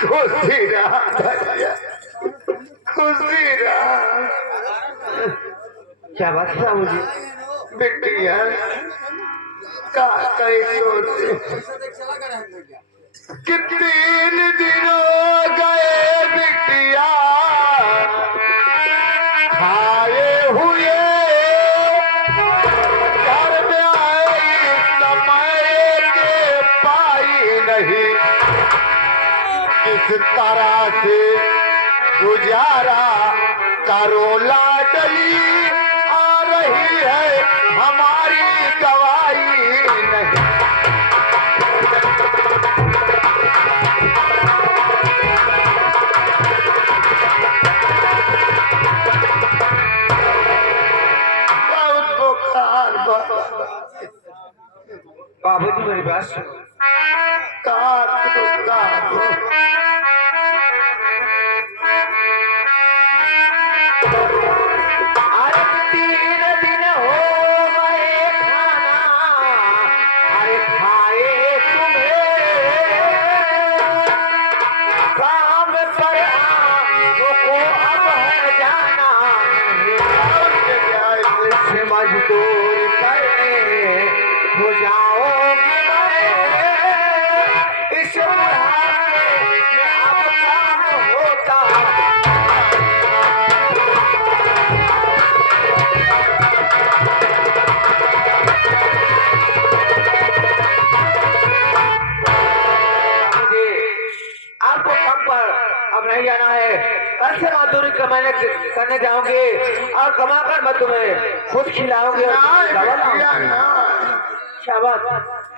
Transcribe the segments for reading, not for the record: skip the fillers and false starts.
खुशी रहा भैया, खुशी रहा। क्या बात है मुझे? बिटिया का कई सोचे कि 3 दिन हो गए बिटिया खाए हुए, घर में आई समय के पाई नहीं, किस तरह से गुजारा करो लाडली, आ रही है हमारी दवाई नहीं। बहुत बुखार बाबूजी मेरी बात सुनो। अरे 3 दिन हो गए खाना अरे खाए तुम्हें, काम पर को अब है जाना, से मजदूर करने हो जाओगे मैं, इस बुढ़ापे में अब काम होता। आपको काम पर अब नहीं जाना है, कल से मजदूरी कमाने करने जाओगे और कमा कर मैं तुम्हें खुद खिलाऊंगी। शाबाश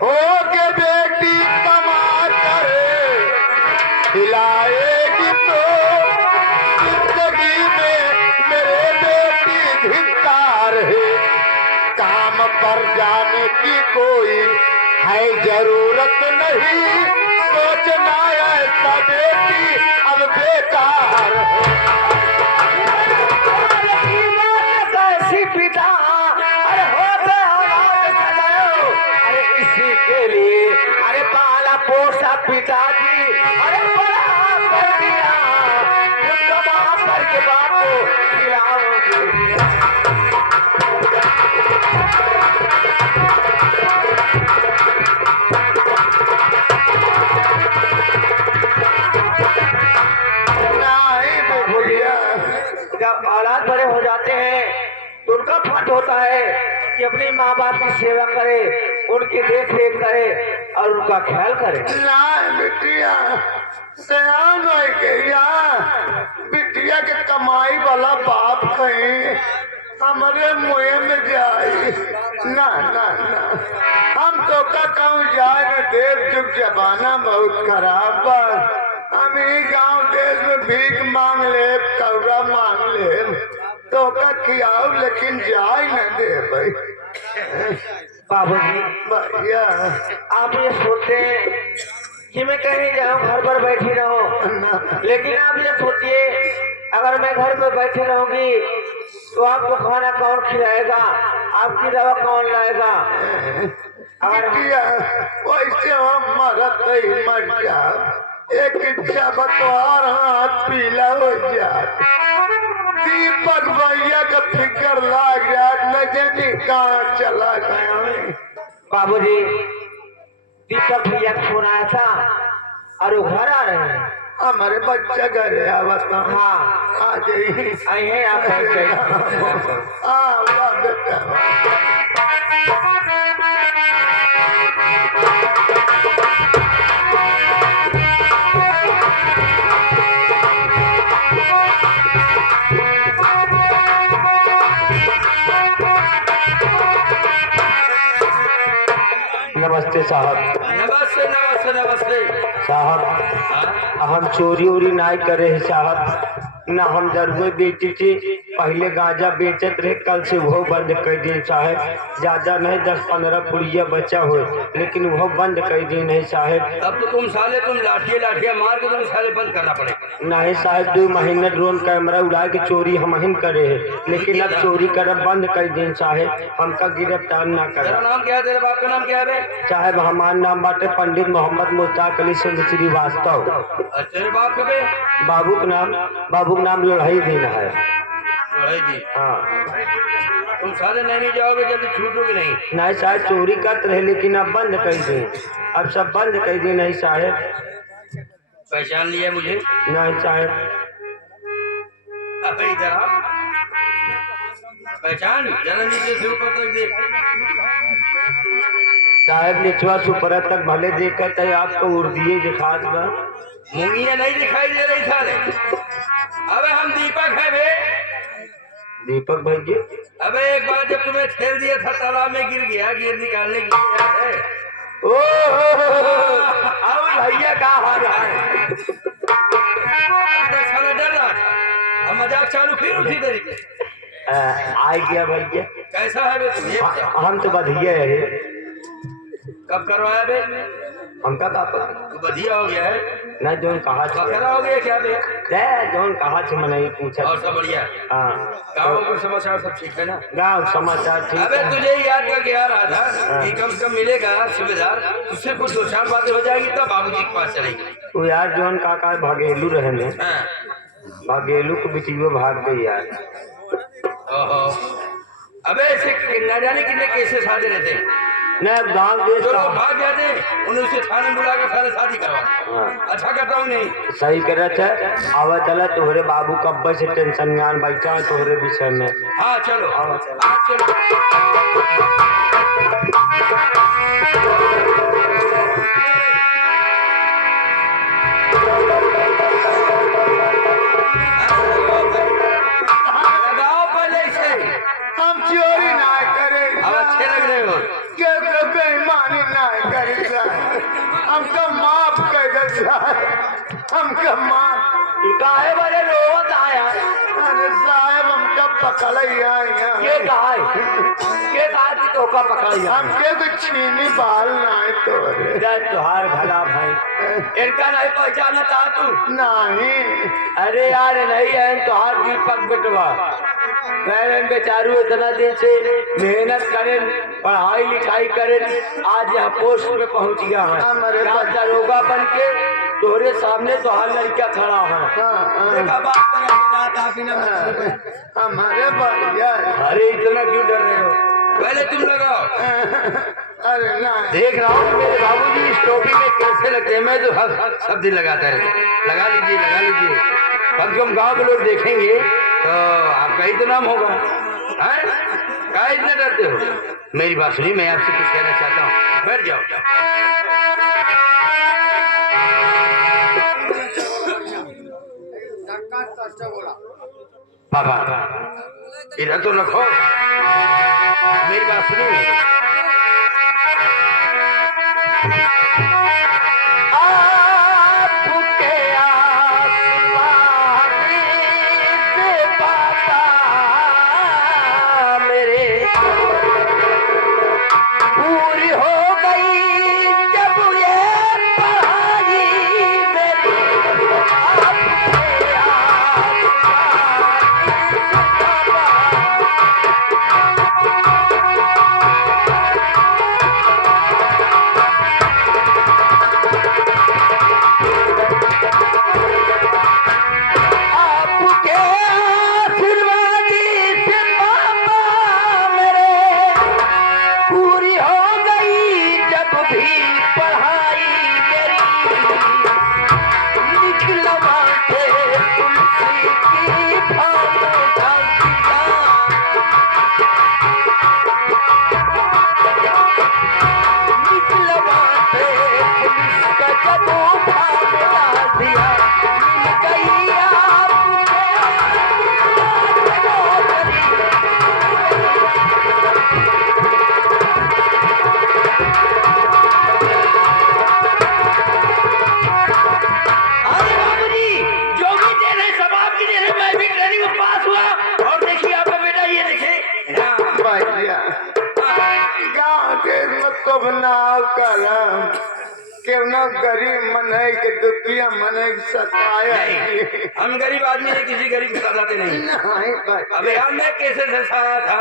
हो के बेटी कमा कर खिलाएगी तो जिंदगी में मेरे बेटी धिक्कार है, काम पर जाने की कोई है जरूरत नहीं, सोचना ऐसा बेटी अब बेकार है। कैसी पिता अरे होते औलाद सजाओ, अरे इसी के लिए अरे पाला पोसा पिताजी अरे बड़ा कर दिया, खुद कमा करके बाप को खिलाओगे। जब औलाद बड़े हो जाते हैं तो उनका फर्ज होता है कि अपने माँ बाप की सेवा करे, उनकी देख रेख करे और उनका ख्याल करे। ना बिटिया सयान हो गया, बिटिया के कमाई वाला बाप कहीं हमारे मुँह में जाए ना ना ना, हम तो का कहूँ जाए न, देव जुग जमाना बहुत खराब बा, हम ही गाँव देश में भीख मांग ले, कौरा मांग ले, तो का खियाओ लेकिन जाए न दे भाई। बाबूजी भैया आप ये सोचते हैं कि मैं कहीं जाऊँ घर पर बैठी रहूं, लेकिन आप ये सोचिए अगर मैं घर पर बैठी रहूंगी तो आपको खाना कौन खिलाएगा, आपकी दवा कौन लाएगा? अगर वैसे हम मरत ही मर जा, एक इच्छा बतवार हाथ पीला हो जा, दीपक भैया का फिक्र लाग गया, न जाने कहाँ चला गया। बाबूजी दीपक भैया का फोन आया था और वो घर आ रहे हैं। हमारे बच्चा घर आवत। हाँ आ जाइए, आई है आप बेटा। नमस्ते साहब। नमस्ते नमस्ते नमस्ते साहब हम चोरी उरी नहीं करे साहब, न हम दरबे बेची थी पहले गांजा बेचत रहे, कल से वो बंद कर दिए साहब। ज्यादा नहीं 10-15 पुड़िया बचा हो, लेकिन वो बंद कर दिए नहीं साहब। अब तो तुम साले तुम लाठिया मार के तुम साले बंद करना पड़ेगा। नहीं साहब 2 महीने ड्रोन कैमरा उड़ा के चोरी हम ही करे है, लेकिन अब चोरी करब बंद कर दिए साहब। हमका गिरफ्तार ना तेरा कर नाम क्या है? तेरे बाप का नाम क्या है बे? साहब। हमार नाम बाटे पंडित मोहम्मद मुश्ताक अली सिंह श्रीवास्तव। और तेरे बाप का बे? बाबू का नाम लोढ़ई दिन है। लोढ़ई जी। हाँ तुम साले नहीं जाओगे जल्दी छूटोगे नहीं। नहीं साहब चोरी करते रहे, लेकिन अब बंद कर दिए। अब सब बंद कर दिए नहीं साहब। पहचान लिया मुझे? नहीं साहब। अबे इधर आ। पहचान जरा नीचे से ऊपर तक देख। साहब निचवा सुपर तक भले देखत है, आपको उर्दिये दिखात बा। मुंगिया नहीं दिखाई दे रही साले। अबे हम दीपक है बे। दीपक भाई जी। अबे एक बार जब तुम्हें ठेल दिया था तालाब में गिर गया, गिर निकालने की याद है? ओ अब भैया का हाल है? तो साला डर रहा था। अब मजाक चालू फिर उसी तरीके। आ गया भैया। कैसा है बे तुम? ये बता। हम तो बधिया है। कब करवाया बे? हमका का पता। तू बधिया हो गया है? नहीं जोन कहा बकरा हो गया क्या बे? जोन कहा से मैंने पूछा। और सब बढ़िया? हाँ गाँव के समाचार सब ठीक है ना? गाँव समाचार ठीक अबे है। तुझे याद करके आ रहा था कि कम से कम मिलेगा सुबेदार, उससे कुछ 2-4 बातें हो जाएगी तब बाबूजी के पास चलेगी। वो यार जोन काका भागेलू रहने, हाँ। भागेलू को बिटियो भाग गई यार। ओहो। अबे ऐसे न जाने कितने केसेस आते रहते हैं। न गाँव देश जो का। लोग भाग जाते हैं उन्हें उसे थाने में बुला के सारे शादी करवा। हाँ। अच्छा करता हूँ नहीं? सही करे थे। आवा चला तोहरे बाबू कब्बे से टेंशन ज्ञान बैठा है तोहरे विषय में। हाँ चलो। हाँ, चलो। हाँ चलो। लगाओ पहले से। हम चोरी ना करे, अब अच्छे लग रहे हो। के बेईमानी ना करे, हमका माफ कर दे, हमका माफ। काहे वाले रोवत आया? अरे साहब हमका पकड़ैया के कहा कि तोका पकड़िया? हमके तो छीनी बाल ना है तोरे। तुहार भला भाई। इनका नहीं पहचाना था तू? नहीं। अरे यार नहीं है तुहार दीपक बेटवा। मैं बेचारू इतना दिन से मेहनत करें, पढ़ाई लिखाई करें, आज यहाँ पोस्ट पे पहुँच गया है। हमारे दरोगा बन के तोरे सामने तुहार लड़का खड़ा है। हमारे बढ़िया। अरे इतना क्यों डर रहे हो? पहले तुम लगाओ। अरे ना देख रहा हूँ मेरे बाबूजी इस टोपी में कैसे लगते हैं। मैं तो हर सब दिन लगाता है। लगा लीजिए लगा लीजिए। कम से कम गाँव के लोग देखेंगे तो आपका ही तो नाम होगा। हैं? क्या इतने डरते हो? मेरी बात सुनिए, मैं आपसे कुछ कहना चाहता हूँ। बैठ जाओ। पापा इधर तो रखो। मेरी बात सुनिए। भाव करम क्यों ना गरीब मनाई के दुखिया मनाई सताया नहीं, हम गरीब आदमी है, किसी गरीब को सताते नहीं। नहीं भाई अबे यार मैं कैसे धसाया था,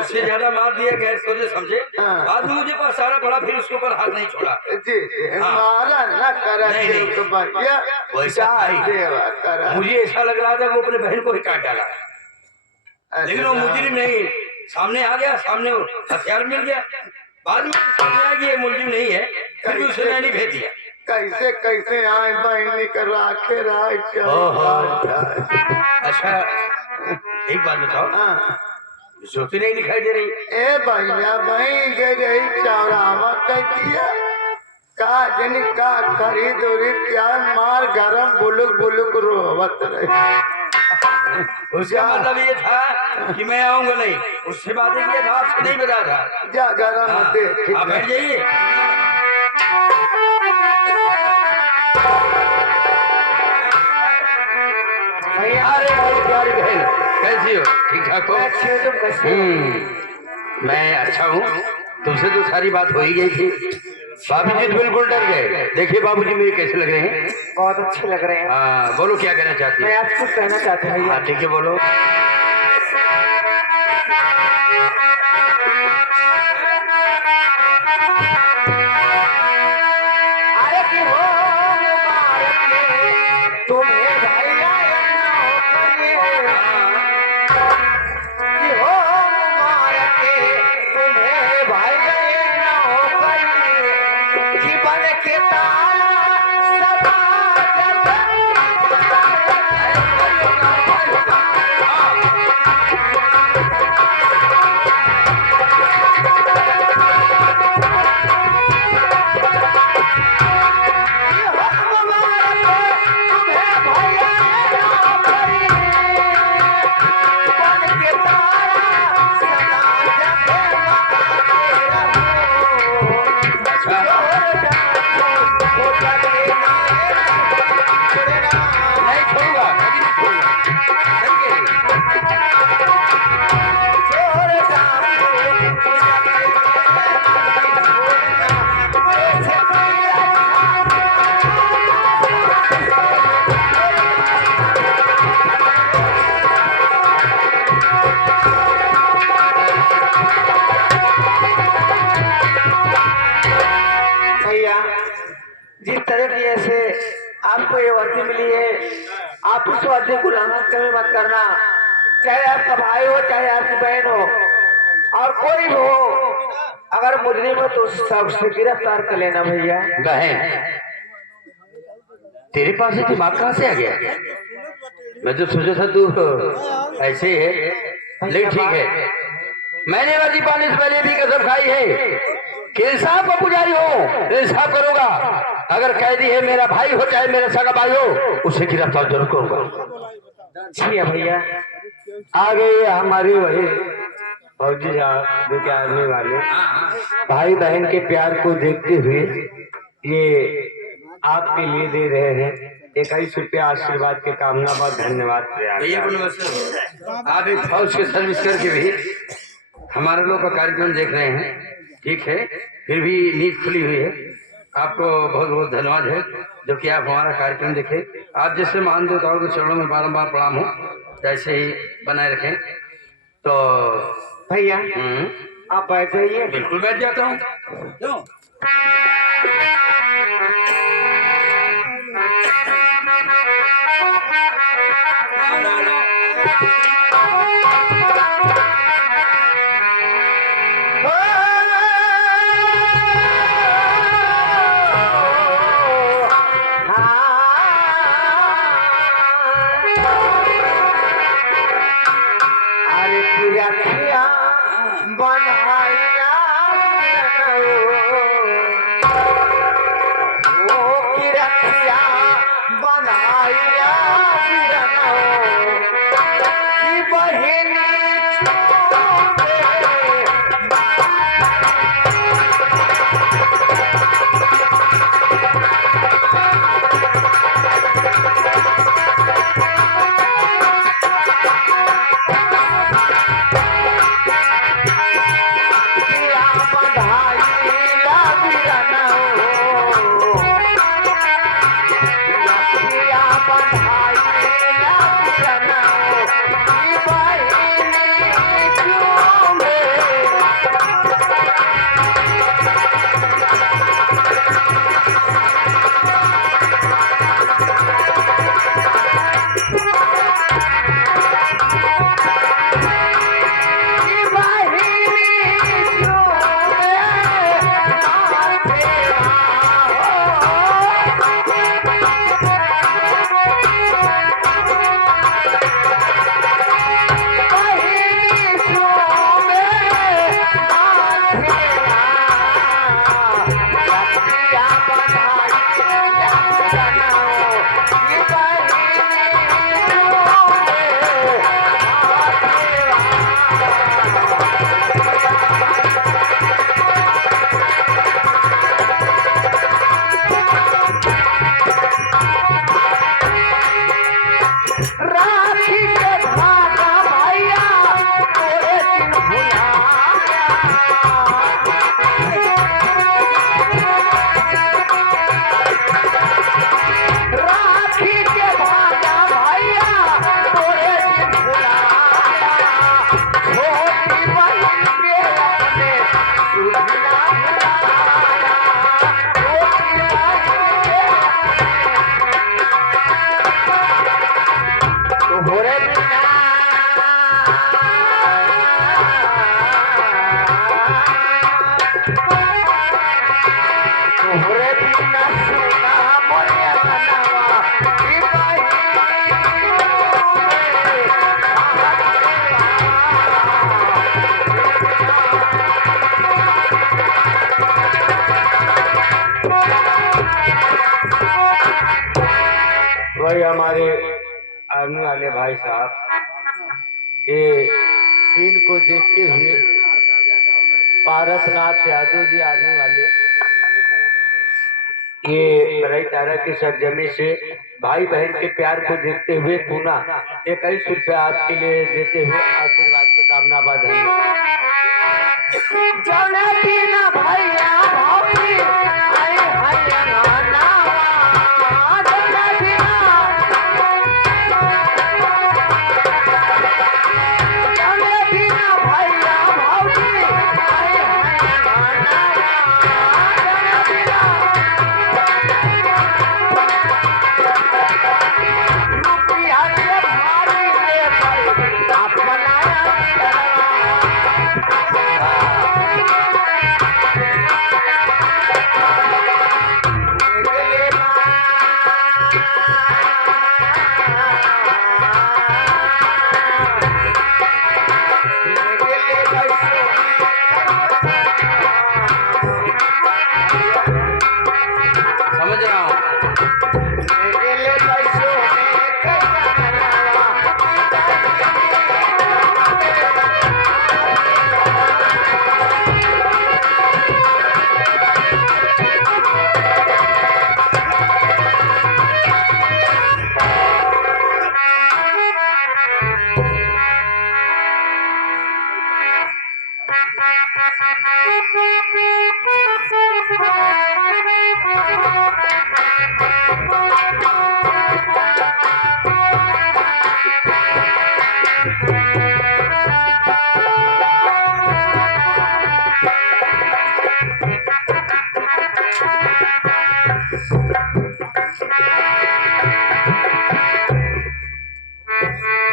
उससे ज्यादा मार दिया गैर सोचे समझे। हाँ। बाद में मुझे पछताना पड़ा, फिर उसके ऊपर हाथ नहीं छोड़ा। जी मारा ना करा नहीं, नहीं। तो भैया वैसा चाहे नहीं। देवा करा मुझे ऐसा लग रहा था वो अपने बहन को ही काट डाला, लेकिन वो मुजरिम नहीं, सामने आ गया, सामने वो हथियार मिल गया। बाद में सामने आ गया मुलजिम नहीं है, फिर भी उसे मैंने भेज दिया। कैसे कैसे आए बहनी का राखे राय अच्छा एक बात बताओ, ज्योति नहीं दिखाई दे रही? ए भैया बहन के रही चौरावा कह दिया का जनी का खरीद उरीद क्या मार गरम बुलुक बुलुक रोवत रही। उसका मतलब ये था कि मैं आऊंगा नहीं, उससे बातें किया था, आपसे नहीं बता था। जा गरम दे आप बैठ जाइए। अरे मेरी प्यारी बहन, कैसी हो? ठीक ठाक हो? मैं अच्छा हूँ। तुमसे तो सारी बात हो ही गई थी। बाबूजी तो बिल्कुल डर गए। देखिए बाबूजी मुझे कैसे लग रहे हैं? बहुत अच्छे लग रहे हैं। हाँ बोलो क्या कहना चाहती मैं है? आपको कहना चाहता हूँ हाँ ठीक है बोलो। अरे कि हो मुबारक है तुम्हें भैया कि हो मुबारक है तुम्हें भैया कि बन के ताला सदा नहीं छोड़ूंगा, कभी नहीं छोड़ूंगा। चलिए। भैया जिस तरह की ऐसे आपको ये वर्दी मिली है, आप उस वर्दी को उल्लंघन कभी मत करना। चाहे आपका भाई हो, चाहे आपकी बहन हो, और कोई भी हो, अगर मुजरिम हो तो सबसे गिरफ्तार कर लेना भैया। बहन तेरे पास ये दिमाग कहाँ से आ गया? मैं तो सोचा था तू ऐसे है, लेकिन ठीक है। मैंने वर्दी पाने से पहले भी कसम खाई है कि इंसाफ का पुजारी हो, इंसाफ करूंगा। अगर कैदी है मेरा भाई हो चाहे मेरा सगा भाई हो, उसे गिरफ्तार जरूर करूंगा। जी है भैया। आ गई हमारी वही फौजी साहब जो के आने वाले भाई बहन के प्यार को देखते हुए ये आपके लिए दे रहे हैं 21 रुपया आशीर्वाद के कामना। बहुत धन्यवाद भैया को नमस्ते। आप एक फौज के सर्विस करके भी हमारे लोग का कार्यक्रम देख रहे हैं, ठीक है, फिर भी नींद खुली हुई है। आपको बहुत बहुत धन्यवाद है जो कि आप हमारा कार्यक्रम देखें। आप जैसे महान देवताओं के चरणों में बारंबार प्रणाम हो, ऐसे ही बनाए रखें। तो भैया आप बैठ जाइए। बिल्कुल बैठ जाता हूँ। क्यों? अरे पिया बनाया सजना हो रखिया बंधाई ना सजना हो ई बहिनी चूमे राखी के धागा भैया तोरे दिन भुलाया राखी के धागा भैया तोरे दिन भुलाया छोटी बहन के अपने सुधिया भुलाया छोटी बहन के तोहरे बिना तोहरे बिना सुना मोरे मनवा ई वही हमारे आने वाले भाई साहब ये सीन को देखते हुए पारसनाथ यादव जी आने वाले ये बड़ई तारा की सरजमी से भाई बहन के प्यार को देखते हुए पुनः 21 रुपया आपके लिए देते हुए आशीर्वाद की कामना बाद जौने बिना भैया भौजी आई हैया नावा जौने बिना जौने बिना भैया भौजी आई हैया नावा जौने बिना रुपया के भारी ले पर अपनाया समझ रहा हूँ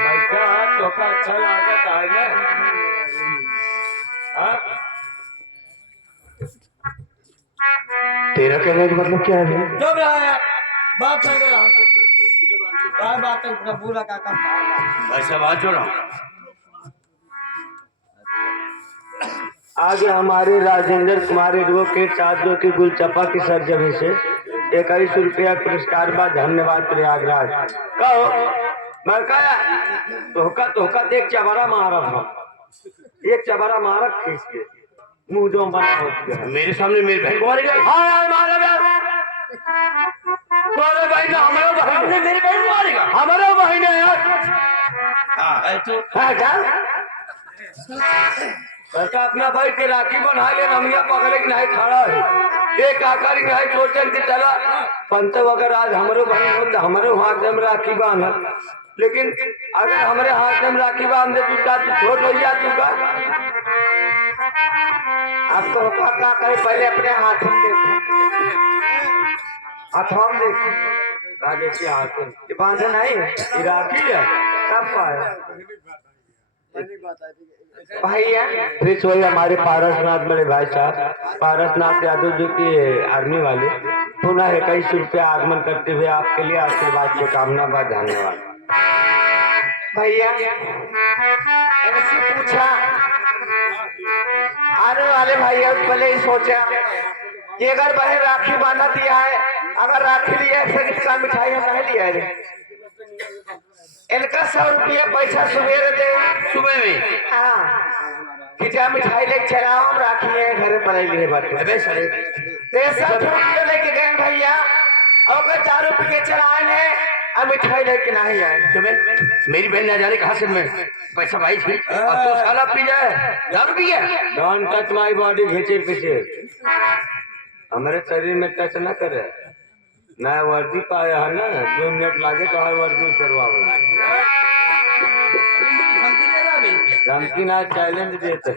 अच्छा लागत है ना हाँ? तेरा कहने का मतलब क्या है? जब रहा है बात नहीं कर रहा हूँ बार बात कर पूरा का काम था ऐसा बात हो रहा आगे हमारे राजेंद्र कुमार एडवोकेट साधु की गुलचपा की सरजमी से 21 रुपया पुरस्कार बाद धन्यवाद प्रयागराज कहो मैं कहा तोहका एक चबारा मारा था एक चबारा मारा खींच के मुंह जो बना मेरे सामने मेरी बहन को मारेगा हाँ यार मारा तुम्हारे भाई ने हमारे बहन ने मेरी बहन को मारेगा हमारे बहन है यार हाँ तो हाँ क्या अपना भाई के राखी बना ले नमिया पकड़े कि नहीं खड़ा है एक आकर है सोचन कि चला पंत अगर आज हमारे भाई हो तो हमारे हाथ में राखी बांध, लेकिन अगर हमारे हाथ में राखी बांध दे तो छोट हो जा चुका। अब तो का करे पहले अपने हाथ में देखो, हाथों में देखो, देखिए हाथ में ये बांधे नहीं ये राखी है। सब पाए भैया। फिर वही हमारे पारसनाथ बड़े भाई साहब पारसनाथ यादव जी की आर्मी वाले पुनः 21 रुपया आगमन करते हुए आपके लिए आशीर्वाद की कामना बा। धन्यवाद भैया। इनसे पूछा आने वाले भैया पहले ही सोचा कि अगर बहन राखी बांधा दिया है, अगर राखी लिया है इसका मिठाई हम नहीं लिया है, इनका 100 रुपया पैसा सुबह दे सुबह में। हाँ कि जा मिठाई लेके चला हम राखी है घर पर लिए बात अबे सर लेके गए भैया और 4 रुपये चलाए हैं अब मिठाई लेके नहीं आए। तुम्हें मेरी बहन ना जाने कहा से मैं पैसा भाई थी और तो साला पी जाए दारू पी गया। डोंट टच माय बॉडी घिचे पीछे हमारे शरीर में टच ना करे ना वर्दी पाया है ना 2 मिनट लागे तो हर वर्दी उतरवा धमकी ना चैलेंज देते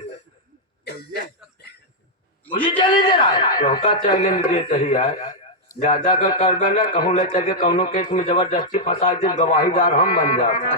मुझे चैलेंज दे रहा है तो का चैलेंज देते ही यार ज्यादा कर ना कहूँ ले चल के कौनो केस में जबरदस्ती फंसा दे गवाहीदार हम बन जाओ।